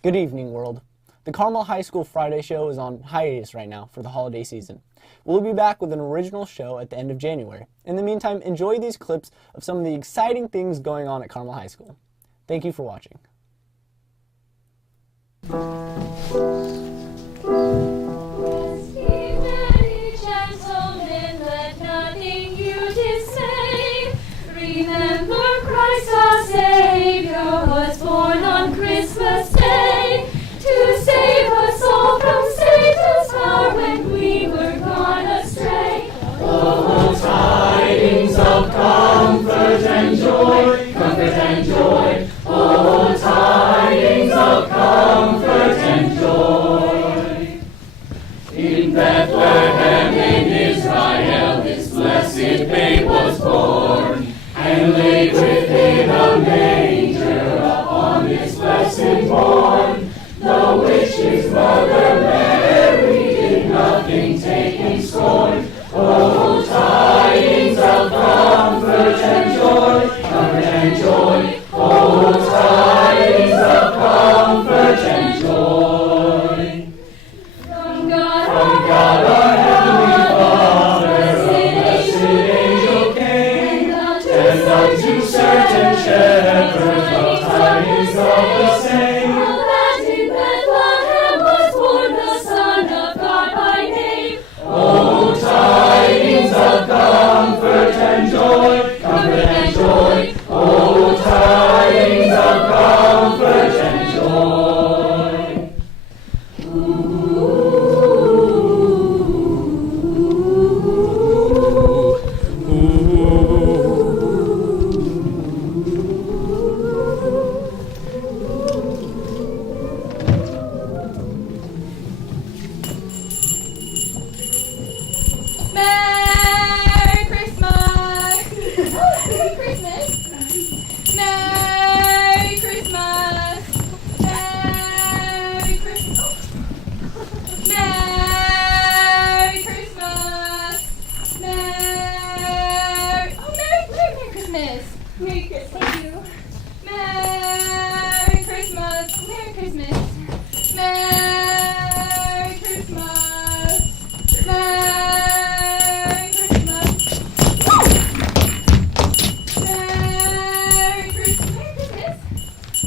Good evening, world. The Carmel High School Friday show is on hiatus right now for the holiday season. We'll be back with an original show at the end of January. In the meantime, enjoy these clips of some of the exciting things going on at Carmel High School. Thank you for watching. Remember Christ our Savior was born on Christmas Day to save us all from Satan's power when we were gone astray. Oh, tidings of comfort and joy, comfort and joy. Oh, tidings of comfort and joy. In Bethlehem in Israel this blessed babe was born, and laid within a manger upon this blessed morn. The which his mother Mary did nothing take in scorn. Oh, tidings of comfort and joy, comfort and joy. Oh, tidings of comfort and joy. From God our Heavenly Father, a blessed angel came, and unto certain shepherds the tidings of the same. Oh, that in Bethlehem was born the Son of God by name. Oh, tidings of comfort and joy, comfort and joy. Oh, tidings of comfort and joy. Merry Christmas! Merry Christmas! Merry Christmas! Merry Christmas! Merry Christmas! Merry Christmas! Merry Christmas! Thank you. Merry Christmas! Merry Christmas! Merry Christmas! Merry Christmas! Merry Christmas!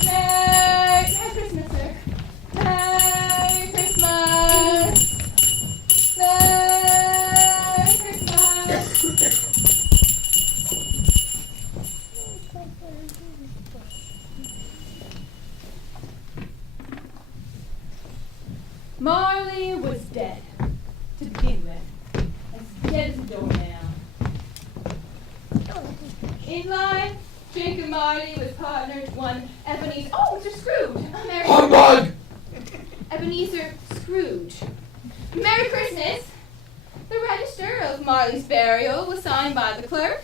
Merry Christmas, sir. Merry Christmas! Merry Christmas! Marley was dead, to begin with, as dead as a doornail. In life, Jacob Marley was partnered with one Ebenezer. Oh, Mr. Scrooge! Humbug! Ebenezer Scrooge. Merry Christmas! The register of Marley's burial was signed by the clerk,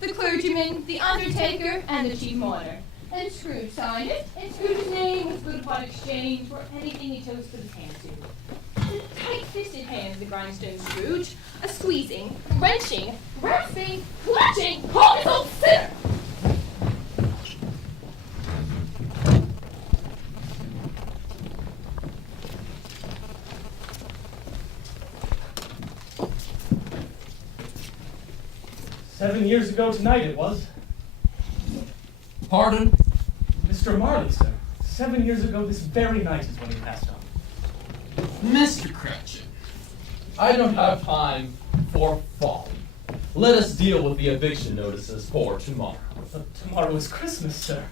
the clergyman, the undertaker, and the chief mourner. And Scrooge signed it, and Scrooge's name was put upon exchange for anything he chose to put his hand to. The tight-fisted hand of the grindstone Scrooge, a squeezing, wrenching, grasping, clutching, hold his old sinner! "7 years ago tonight it was." Pardon? Mr. Marley, sir. 7 years ago this very night is when he passed on. Mr. Cratchit, I don't have time for folly. Let us deal with the eviction notices for tomorrow. But tomorrow is Christmas, sir.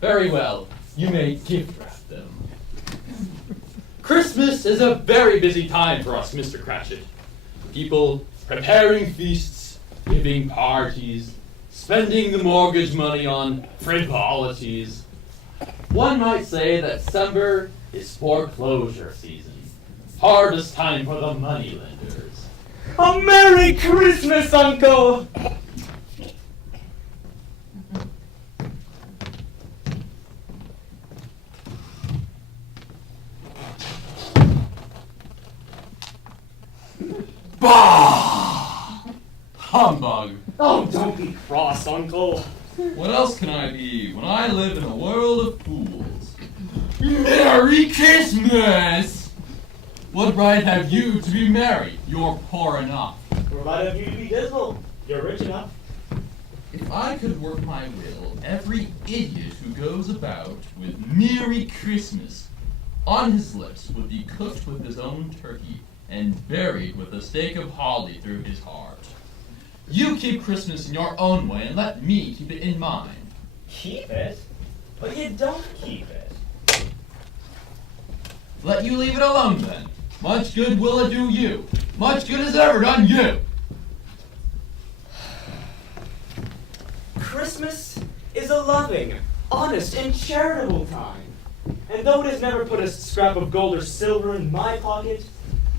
Very well, you may gift wrap them. Christmas is a very busy time for us, Mr. Cratchit. People preparing feasts, giving parties, spending the mortgage money on frivolities. One might say that December is foreclosure season. Hardest time for the moneylenders. A Merry Christmas, Uncle! Bah! Humbug. Oh, don't be cross, Uncle. What else can I be when I live in a world of fools? Merry Merry Christmas! What right have you to be merry? You're poor enough. What right have you to be dismal? You're rich enough. If I could work my will, every idiot who goes about with Merry Christmas on his lips would be cooked with his own turkey and buried with a stake of holly through his heart. You keep Christmas in your own way and let me keep it in mine. Keep it? But you don't keep it. Let you leave it alone then. Much good will it do you. Much good has ever done you. Christmas is a loving, honest, and charitable time. And though it has never put a scrap of gold or silver in my pocket,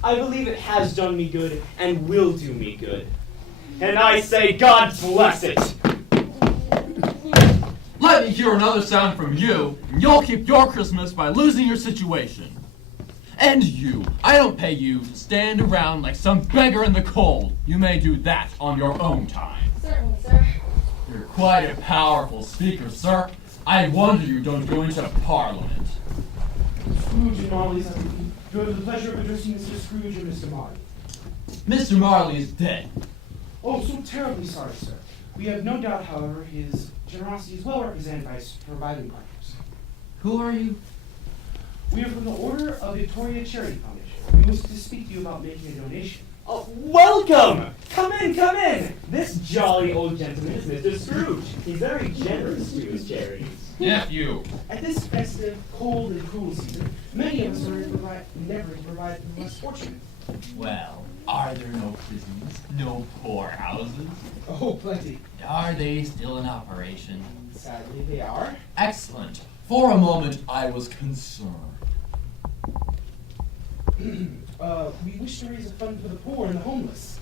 I believe it has done me good and will do me good. And I say, God bless it! Let me hear another sound from you, and you'll keep your Christmas by losing your situation. And you, I don't pay you to stand around like some beggar in the cold. You may do that on your own time. Certainly, sir. You're quite a powerful speaker, sir. I wonder you don't go into Parliament. Scrooge and Marley's you have the pleasure of addressing Mr. Scrooge and Mr. Marley. Mr. Marley is dead. Oh, so terribly sorry, sir. We have no doubt, however, his generosity is well represented by surviving partners. Who are you? We are from the Order of Victoria Charity Foundation. We wish to speak to you about making a donation. Oh, welcome! Come in, come in! This jolly old gentleman is Mr. Scrooge. He's very generous to his charities. Nephew. At this festive, cold, and cruel season, many of us are endeavoring to provide the less fortunate. Well, are there no prisons, no poorhouses? Oh, plenty. Are they still in operation? Sadly, they are. Excellent. For a moment, I was concerned. We wish to raise a fund for the poor and the homeless.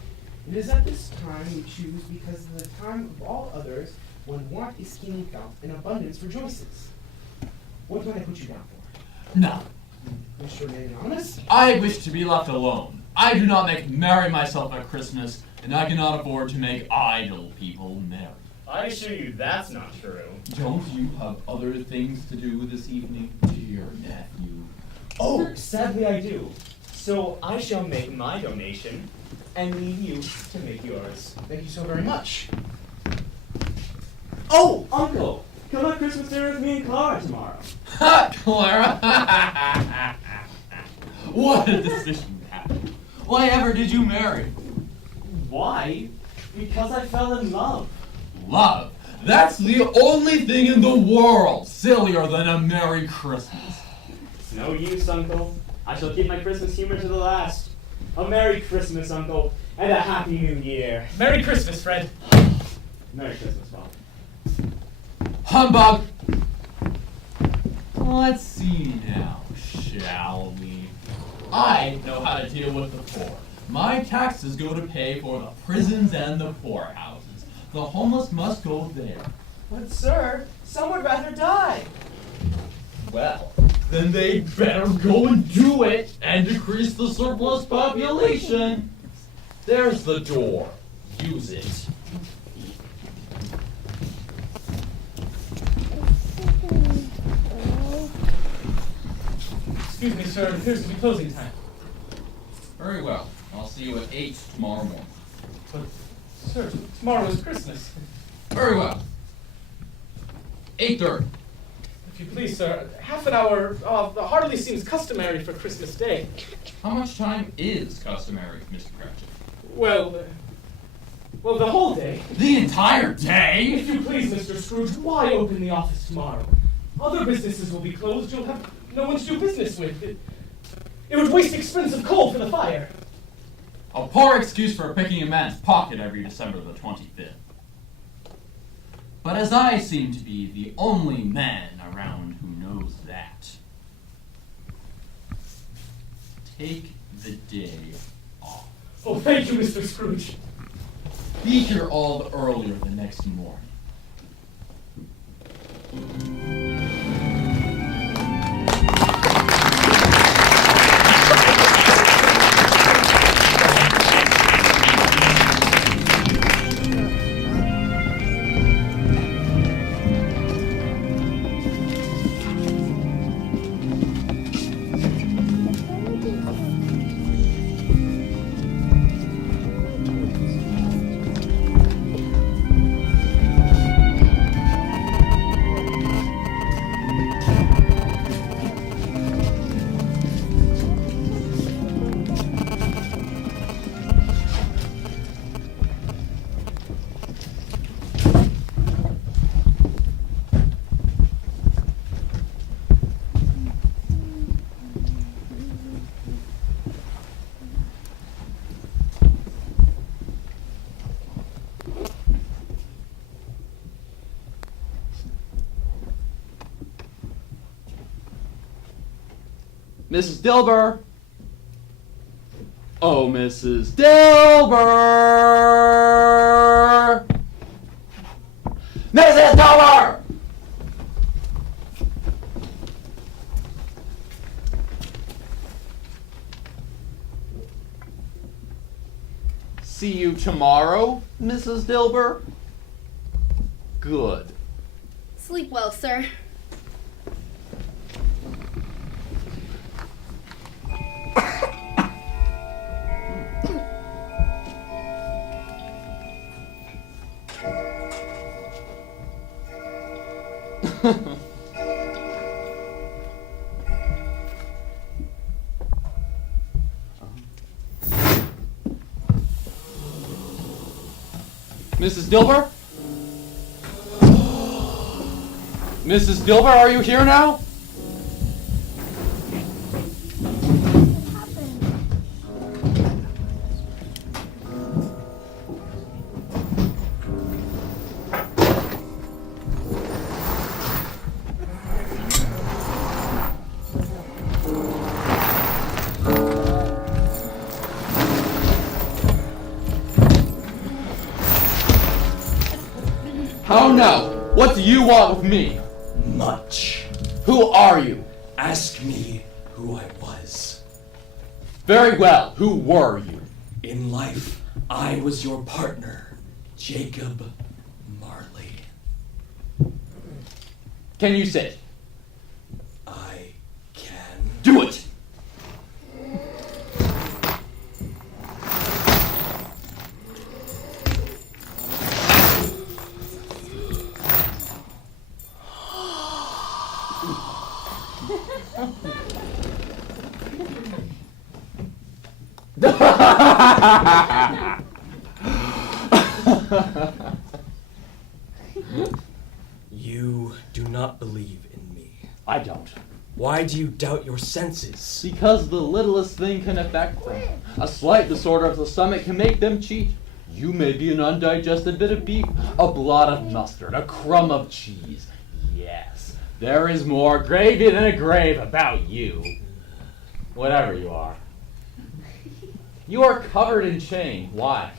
It is at this time we choose because in the time of all others, when want is keenly felt and abundance rejoices. What can I put you down for? No. Wish to remain anonymous? I wish to be left alone. I do not make merry myself at Christmas, and I cannot afford to make idle people merry. I assure you that's not true. Don't you have other things to do this evening, dear nephew? Oh, sadly I do. So I shall make my donation and leave you to make yours. Thank you so very much. Oh, Uncle! Come have Christmas dinner with me and Clara tomorrow. Ha, Clara! What a decision to have. Why ever did you marry? Why? Because I fell in love. Love. That's the only thing in the world sillier than a Merry Christmas. It's no use, Uncle. I shall keep my Christmas humor to the last. A Merry Christmas, Uncle, and a Happy New Year. Merry Christmas, Fred. Merry Christmas, Bob. Humbug! Let's see now, shall we? I know how to deal with the poor. My taxes go to pay for the prisons and the poorhouses. The homeless must go there. But, sir, some would rather die. Well, then they better go and do it and decrease the surplus population. There's the door. Use it. Excuse me, sir. It appears to be closing time. Very well. I'll see you at 8 tomorrow morning. But, sir, tomorrow is Christmas. Very well. 8:30. If you please, sir, half an hour hardly seems customary for Christmas Day. How much time is customary, Mr. Cratchit? Well, the whole day. The entire day? If you please, Mr. Scrooge, why open the office tomorrow? Other businesses will be closed. You'll have no one to do business with. It would waste expensive coal for the fire. A poor excuse for picking a man's pocket every December the 25th. But as I seem to be the only man around who knows that, take the day off. Oh, thank you, Mr. Scrooge. Be here all the earlier the next morning. Mrs. Dilber! Oh, Mrs. Dilber! Mrs. Dilber! See you tomorrow, Mrs. Dilber? Good. Sleep well, sir. Mrs. Dilber? Mrs. Dilber, are you here now? How now? What do you want with me? Much. Who are you? Ask me who I was. Very well, who were you? In life, I was your partner, Jacob Marley. Can you sit? I can. Do it! You do not believe in me. I don't. Why do you doubt your senses? Because the littlest thing can affect them. A slight disorder of the stomach can make them cheat. You may be an undigested bit of beef, a blot of mustard, a crumb of cheese. Yes, there is more gravy than a grave about you. Whatever you are. You are covered in chain. Why?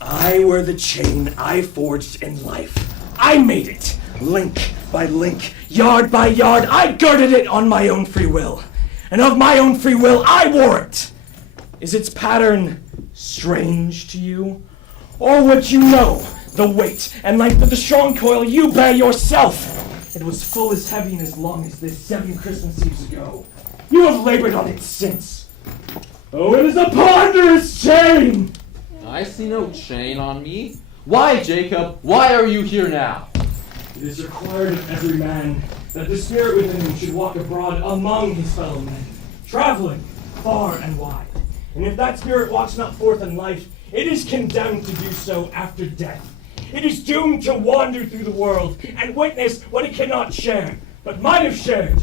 I wear the chain I forged in life. I made it, link by link, yard by yard. I girded it on my own free will. And of my own free will, I wore it. Is its pattern strange to you? Or would you know the weight and length of the strong coil you bear yourself? It was full as heavy and as long as this 7 Christmas Eves ago. You have labored on it since. Oh, it is a ponderous chain! I see no chain on me. Why, Jacob? Why are you here now? It is required of every man that the spirit within him should walk abroad among his fellow men, traveling far and wide. And if that spirit walks not forth in life, it is condemned to do so after death. It is doomed to wander through the world and witness what it cannot share, but might have shared,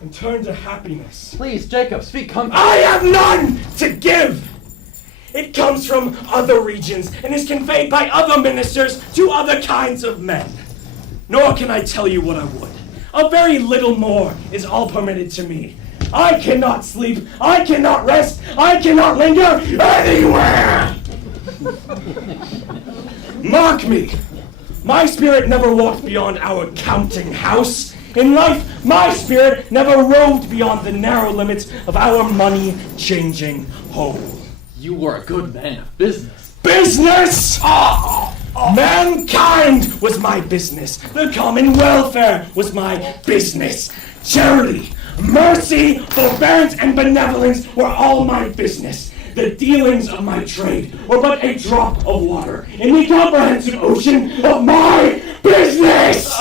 and turn to happiness. Please, Jacob, speak comfort. I have none to give! It comes from other regions and is conveyed by other ministers to other kinds of men. Nor can I tell you what I would. A very little more is all permitted to me. I cannot sleep, I cannot rest, I cannot linger anywhere! Mark me! My spirit never walked beyond our counting house. In life, my spirit never roved beyond the narrow limits of our money-changing hole. You were a good man of business. Business! Mankind was my business. The common welfare was my business. Charity, mercy, forbearance, and benevolence were all my business. The dealings of my trade were but a drop of water in the comprehensive ocean of my business!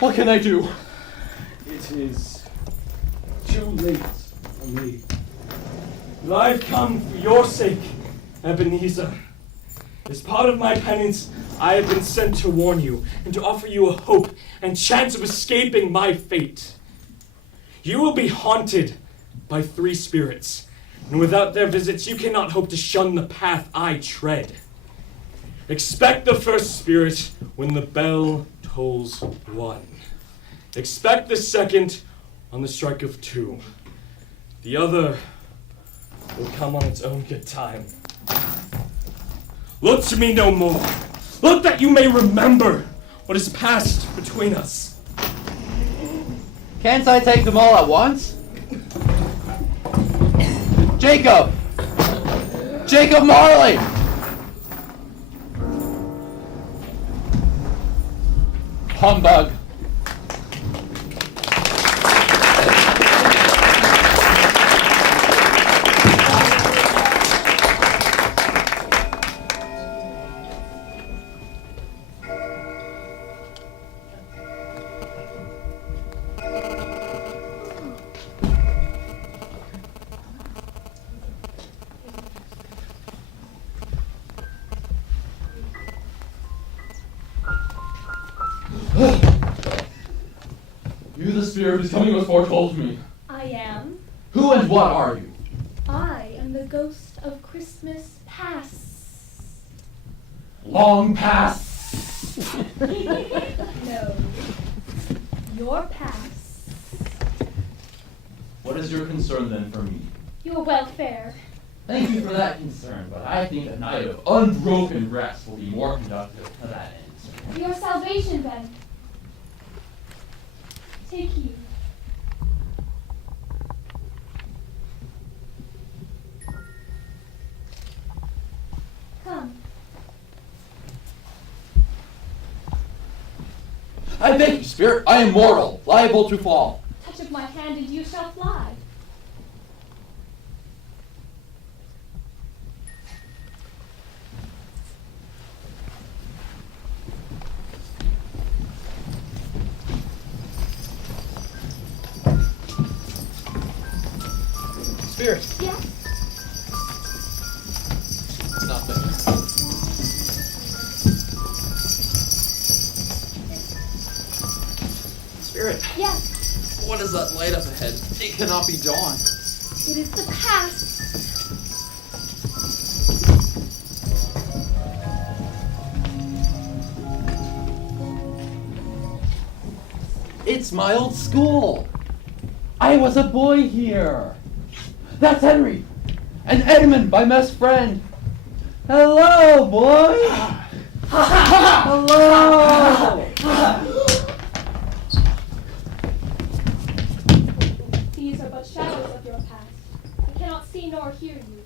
What can I do? It is too late for me. But I've come for your sake, Ebenezer. As part of my penance, I have been sent to warn you and to offer you a hope and chance of escaping my fate. You will be haunted by 3 spirits, and without their visits, you cannot hope to shun the path I tread. Expect the first spirit when the bell tolls 1. Expect the second on the strike of 2. The other will come on its own good time. Look to me no more. Look that you may remember what has passed between us. Can't I take them all at once? Jacob! Jacob Marley! Humbug. You, the spirit whose coming was foretold to me. I am. Who and what are you? I am the ghost of Christmas past. Long past. No. Your past. What is your concern then for me? Your welfare. Thank you for that concern, but I think a night of unbroken rest will be more conducive to that end. Your salvation, then. Take heed. Come. I beg you, spirit, I am mortal, liable to fall. Touch of my hand and you shall fly. Spirit. Yes? Nothing. Spirit, Yes. what is that light up ahead? It cannot be dawn. It is the past. It's my old school. I was a boy here. That's Henry. And Edmund, my best friend. Hello, boy. Hello. These are but shadows of your past. I cannot see nor hear you.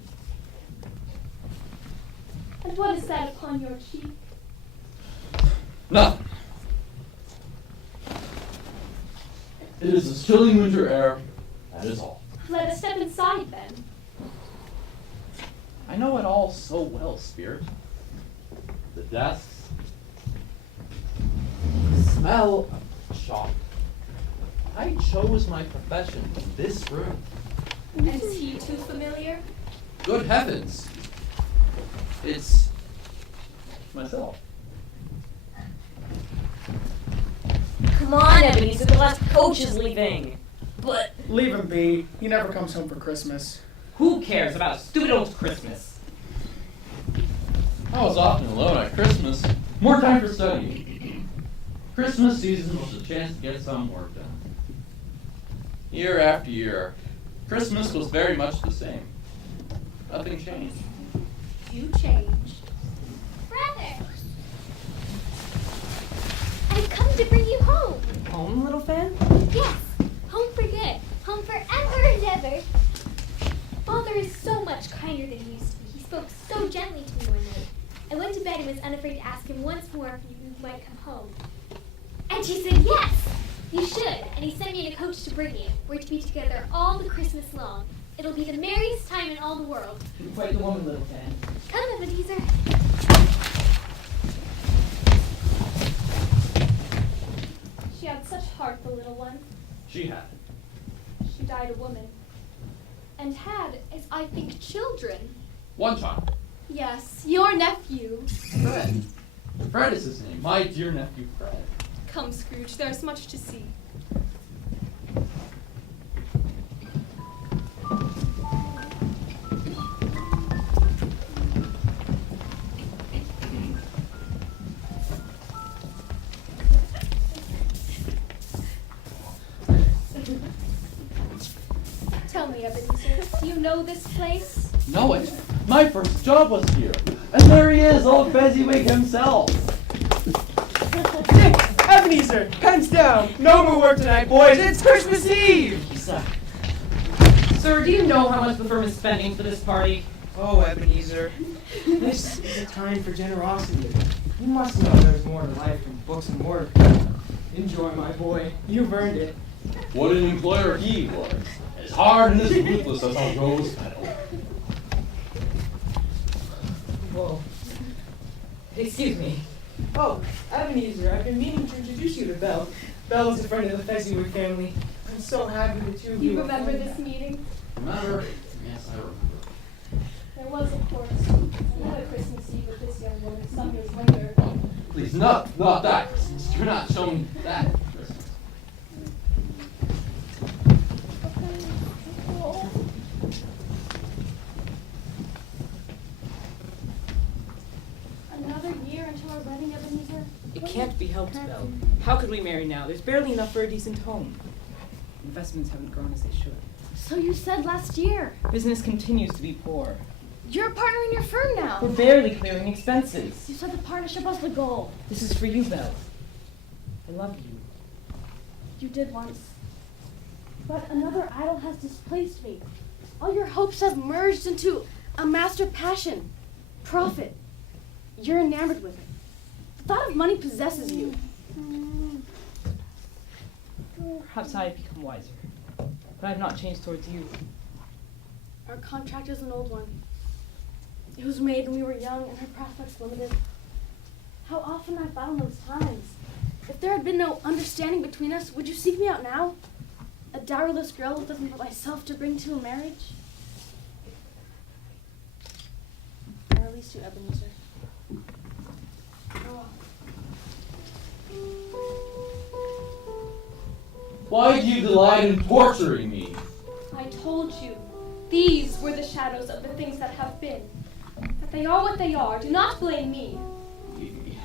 And what is that upon your cheek? Nothing. It is this chilling winter air, that is all. Let us step inside, then. I know it all so well, Spirit. The desks, The smell of chalk. I chose my profession in this room. Is he too familiar? Good heavens. It's myself. Come on, Ebenezer, the last coach is leaving. But Leave him be. He never comes home for Christmas. Who cares about a stupid old Christmas? I was often alone at Christmas. More time for studying. Christmas season was a chance to get some work done. Year after year, Christmas was very much the same. Nothing changed. You changed. Brother! I've come to bring you home. Home, little fan? Yes, home for good. Home forever and ever. Father is so much kinder than he used to be. He spoke so gently to me one night. I went to bed and was unafraid to ask him once more if you might come home. And he said, yes, you should. And he sent me in a coach to bring you. We're to be together all the Christmas long. It'll be the merriest time in all the world. You're quite the woman, little fan. Come, Ebenezer. She had such heart, the little one. She had. She died a woman. And had, as I think, children. One child. Yes, your nephew. Fred. Fred is his name. My dear nephew, Fred. Come, Scrooge, there's much to see. Tell me, Ebenezer, do you know this place? Know it? My first job was here. And there he is, old Fezziwig himself. Ebenezer, pens down. No more work tonight, boys. It's Christmas Eve. Sir, do you know how much the firm is spending for this party? Oh, Ebenezer, this is a time for generosity. You must know there's more to life than books and work. Enjoy, my boy. You've earned it. What an employer he was. As hard and as ruthless as a rose petal. Whoa. Excuse me. Oh, Ebenezer, I've been meaning to introduce you to Belle. Belle is a friend of the Fezziwig family. I'm so happy the two of you You are remember friends. this meeting? Remember? Yes, I remember. There was, of course, another Christmas Eve with this young woman some years later. Please, not that Christmas. You're not showing that Christmas. Another year until our wedding, Ebenezer? It can't be helped, Belle. How could we marry now? There's barely enough for a decent home. Investments haven't grown as they should. So you said last year. Business continues to be poor. You're a partner in your firm now. We're barely clearing expenses. You said the partnership was the goal. This is for you, Belle. I love you. You did once. But another idol has displaced me. All your hopes have merged into a master passion. Profit. You're enamored with it. The thought of money possesses you. Perhaps I have become wiser. But I have not changed towards you. Our contract is an old one. It was made when we were young and our prospects limited. How often I thought on those times. If there had been no understanding between us, would you seek me out now? A dowerless girl with nothing but myself to bring to a marriage? I release you, Ebenezer. Go on. Why do you delight in torturing me? I told you, these were the shadows of the things that have been. That they are what they are. Do not blame me. Leave me.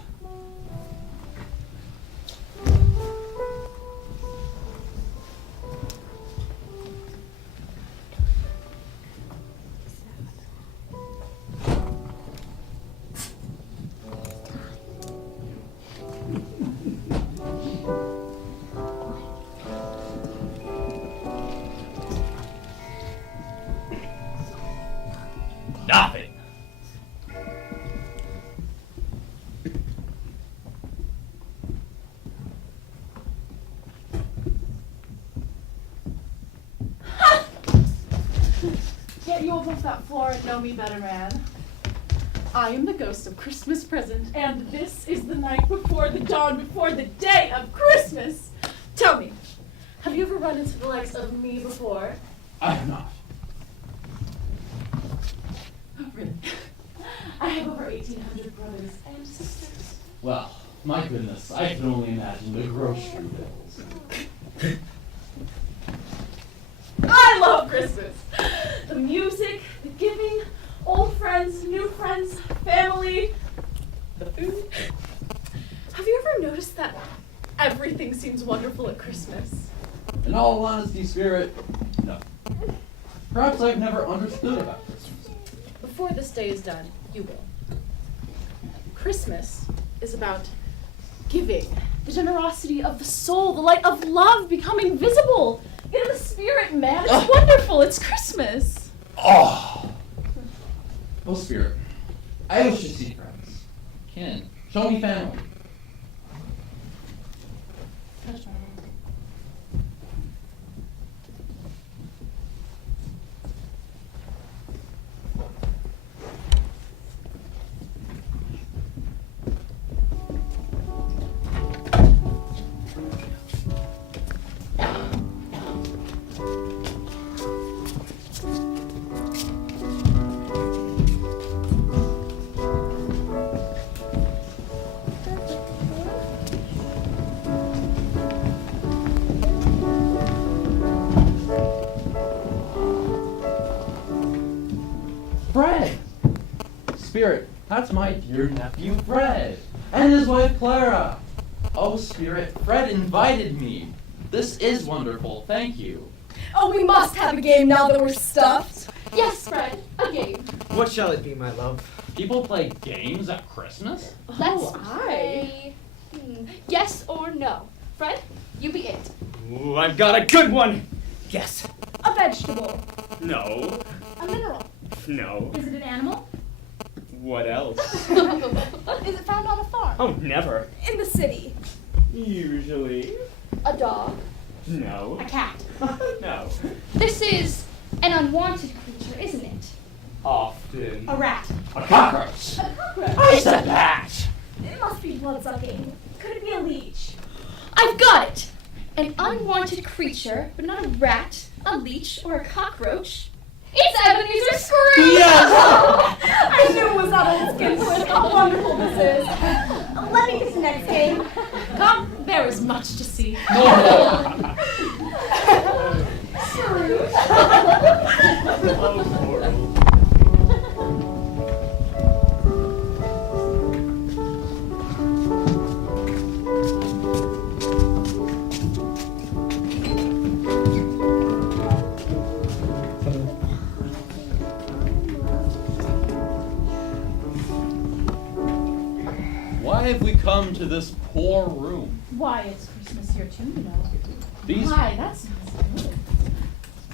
Nothing. Get you up off that floor and know me better, man. I am the ghost of Christmas present, and this is the night before the dawn, before the day of Christmas. Tell me, have you ever run into the likes of me before? I have not. Oh, really? I have over 1,800 brothers and sisters. Well, my goodness, I can only imagine the grocery bills. I love Christmas. The music, the giving, old friends, new friends, family, the food. Have you ever noticed that everything seems wonderful at Christmas? In all honesty, Spirit, no. Perhaps I've never understood about Christmas. Before this day is done, you will. Christmas is about giving, the generosity of the soul, the light of love becoming visible. Get in the spirit, man. It's wonderful. It's Christmas. Oh! Oh, Spirit, I wish to see friends. Kin, show me family. Touch my hand. Fred! Spirit, that's my dear nephew Fred, and his wife Clara. Oh, Spirit, Fred invited me. This is wonderful, thank you. Oh, we must have a game now that we're stuffed. Yes, Fred, a game. What shall it be, my love? People play games at Christmas? Let's play. Yes or no. Fred, you be it. Ooh, I've got a good one! Yes. A vegetable. No. A mineral. No. Is it an animal? What else? Is it found on a farm? Oh, never. In the city? Usually. A dog? No. A cat? No. This is an unwanted creature, isn't it? Often. A rat? A cockroach. A cockroach? I said that. It must be blood-sucking. Could it be a leech? I've got it! An unwanted creature, but not a rat, a leech, or a cockroach. It's Ebenezer Scrooge! Yes! I knew it was not old skin twist. How wonderful this is. Let me get to the next game. Come, there is much to see. Scrooge. Oh, horrible. Why have we come to this poor room? Why, it's Christmas here too, you know. These Why, that sounds good.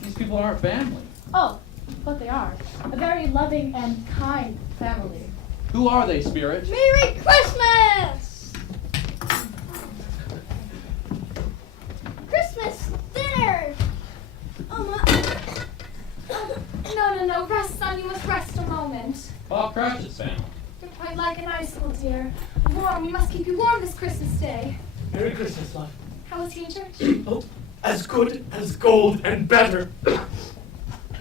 these people aren't family. Oh, but they are. A very loving and kind family. Who are they, Spirit? Merry Christmas! Christmas dinner! No, rest, son, you must rest a moment. Bob Cratchit's family. You're quite like an icicle, dear. Warm, we must keep you warm this Christmas day. Merry Christmas, love. How was he in church? Oh, as good as gold and better.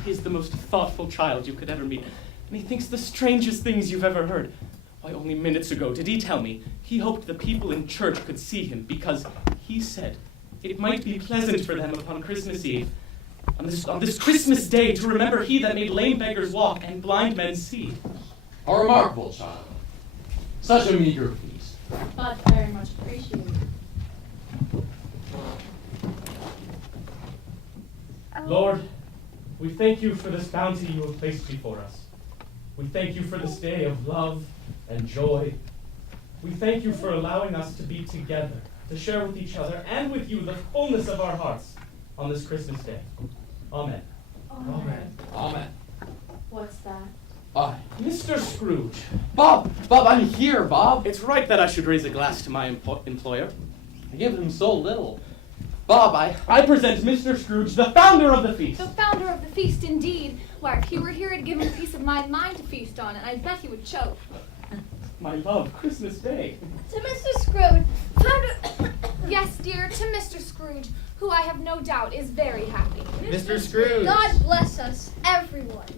He's the most thoughtful child you could ever meet, and he thinks the strangest things you've ever heard. Why, only minutes ago did he tell me he hoped the people in church could see him because he said it might be pleasant for them upon Christmas Eve, on this Christmas day, to remember he that made lame beggars walk and blind men see. A remarkable child. Such a meager feast. But very much appreciated. Lord, we thank you for this bounty you have placed before us. We thank you for this day of love and joy. We thank you for allowing us to be together, to share with each other and with you the fullness of our hearts on this Christmas day. Amen. Amen. Amen. What's that? Mr. Scrooge. Bob, I'm here, Bob. It's right that I should raise a glass to my employer. I give him so little. Bob, I present Mr. Scrooge, the founder of the feast. The founder of the feast, indeed. Why, if he were here, I'd give him a piece of my mind to feast on, and I bet he would choke. My love, Christmas Day. To Mr. Scrooge, founder... Yes, dear, to Mr. Scrooge, who I have no doubt is very happy. Mr. Scrooge. God bless us, everyone.